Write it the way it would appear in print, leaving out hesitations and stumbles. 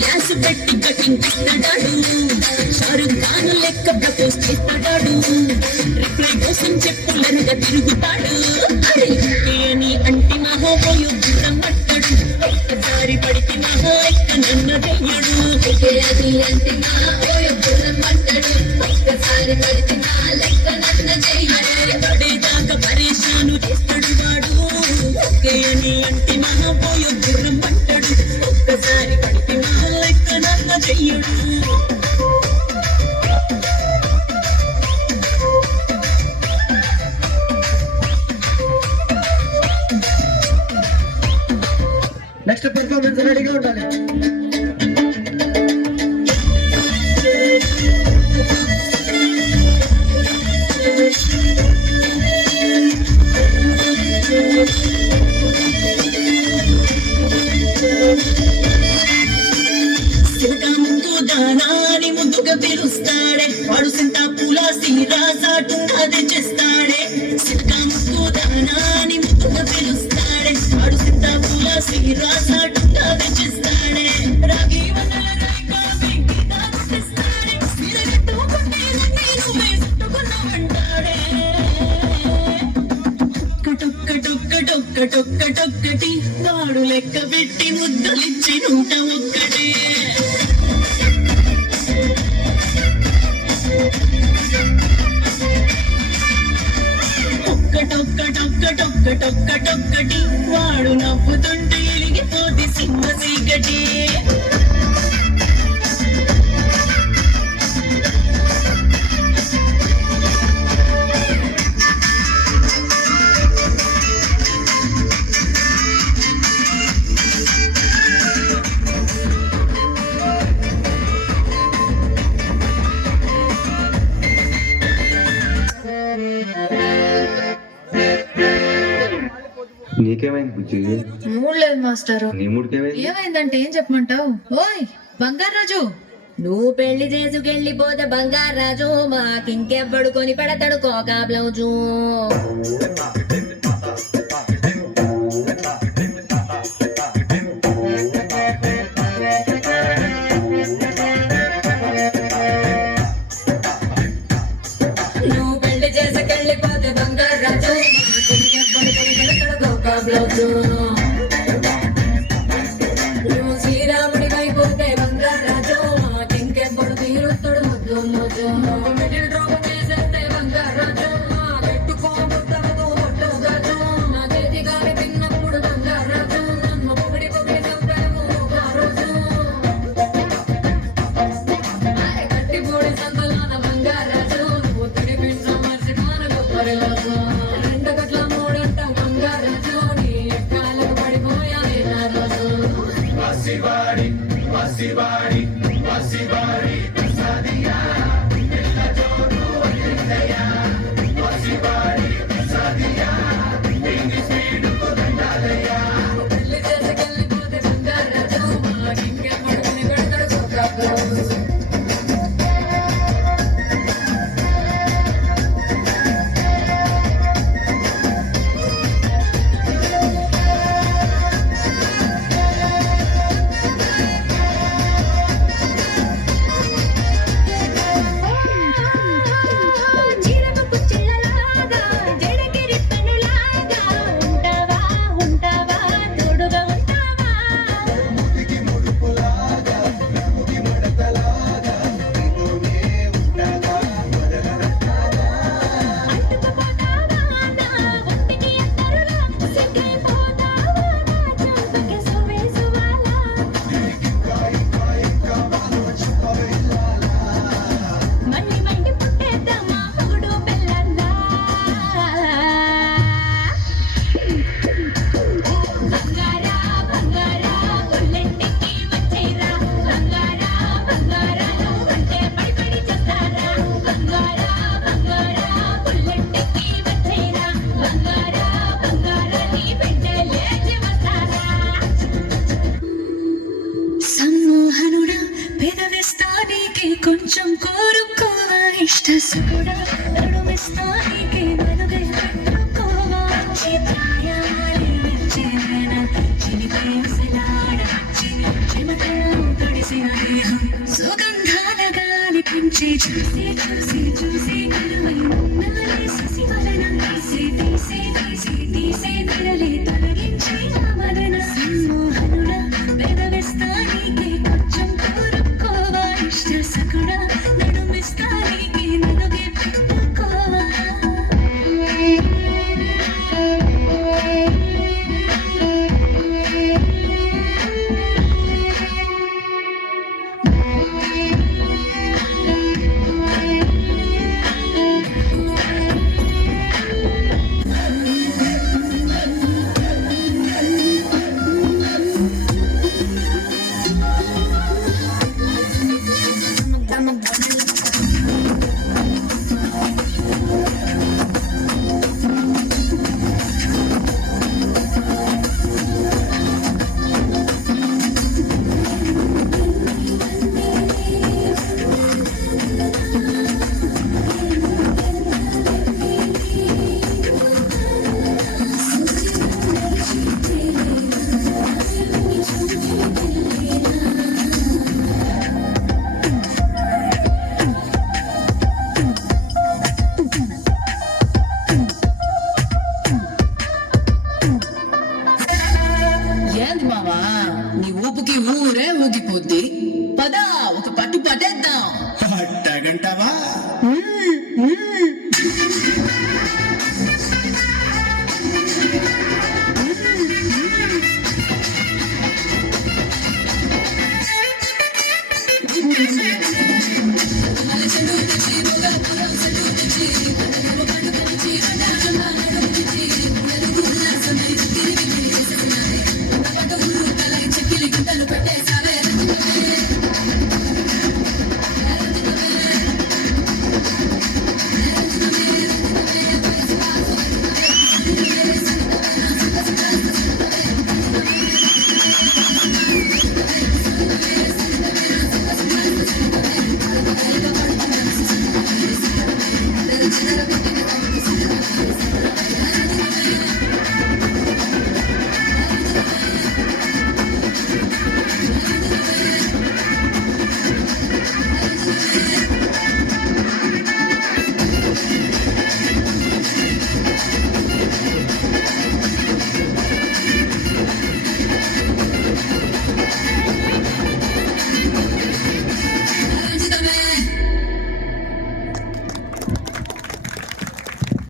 Gas పెట్టి cutting ఇస్తాడు, షారుఖ్ ఖాన్ లెక్క ప్రపోజ్ చేస్తాడు, రిప్లై కోసం చెప్పులనుగా తిరుగుతాడు. అని అంటే మహోపోయో దూరం పట్టాడు, ఒక్కసారి పడితే మహా ఎక్క నన్న చెయ్యడు. అది అంటే మహోపోయో దూరం పట్టాడు, ఒక్కసారి పడితే నా లెక్క నన్న చెయ్యడు. పడేదాకా పరేషాను చేస్తాడు వాడు, ఒకే అని అంటే మహోపోయో దూరం పట్టాడు, ఒక్కసారి పడితే మహా లెక్క నన్న చెయ్యడు. నెక్స్ట్ పెర్ఫార్మెన్స్ రెడీగా ఉండాలి. దానాని ముందుగా పిలుస్తాడే, వాడు సింతా పూల సీరాసాటు అదే చేస్తాడే. సిక్కాముకు దానాని ముందుగా పిలుస్తాడే, వాడు సింతా పూల సీరాసాటు అదే చేస్తాడే. రాగి వనల రైకా వెంకితా చేస్తాడే, సిరగట్టు కొట్టేదని నువ్వే చుట్టుకున్నావంటాడే. టొక్క టొక్క టొక్క టొక్క టొక్కటి వాడు లెక్క పెట్టి ముద్దలిచ్చి 101. టొక్కటి వాడు నవ్వుతుంటే ఎలిగిపోతే సింహ చీకటి. నీకేమైంది బుజ్జి? మూడ్ లేదు మాస్టారు. నీ మూడుకేమైంది? ఏమైందంటే ఏం చెప్పమంటావు? ఓయ్ బంగారాజు, నువ్వు పెళ్లి చేసుకెళ్ళిపోతే బంగారాజు మాకింకెవ్వడు కొని పెడతాడు కోకా బ్లౌజు. నువ్వు పెళ్లి చేసుకెళ్ళిపోతే బంగారాజు మాకింకెవ్వడు కొని పెడతాడు కోకా బ్లౌజు. నువ్వు శ్రీరాముడి వైపోతే బంగారాజు మాకింకెవ్వడు తీరుస్తాడు ముద్దు ముద్దు. మిడిల్ డ్రాప్ చేసేస్తే బంగారాజు పెట్టుకోబుద్దవదు పట్టుగాజు. నా చేతి గాలి తిన్నప్పుడు బంగారాజు నన్ను పొగిడి పొగిడి చంపావు ఆ రోజు. కట్టిపూడి సంతలోన బంగారాజు నువ్వు తిడిపించ మర్చిపోన గొప్పరి రోజు. 2 గట్ల 3 అంటావు బంగారాజు నీ ఎక్కాలకు పడిపోయాలి నా రోజు. పెళ్లి చేసుకెళ్ళిపోతే బంగారాజు మాకింకెవ్వడు కొని పెడతాడు కోకా బ్లౌజు. ఇష్ట సుగుడా నడుమిస్తానికి నలుగై పెట్టుకోవా చిత్రాయాలి వెచ్చేన చిలిపై ఉసలాడ చెమటలు తడిసిన దేహం సుగంధాల గాలి పెంచి చూసి చూసి చూసి కలువై ఉన్నాలే ససివలన తీసి తీసి తీసి తీసి నిరలే తొలగించి మదన సమ్మోహనుల పెదవిస్తానికి కొంచెం కోరుకోవా ఇష్ట సకుడా నడుమిస్తానికి నలుగే పెట్టుకోవా ఏంది మావా నీ ఊపుకి ఊరే ఊగిపోద్ది పద ఒక పట్టు పట్టేద్దాం అట్టగంటావా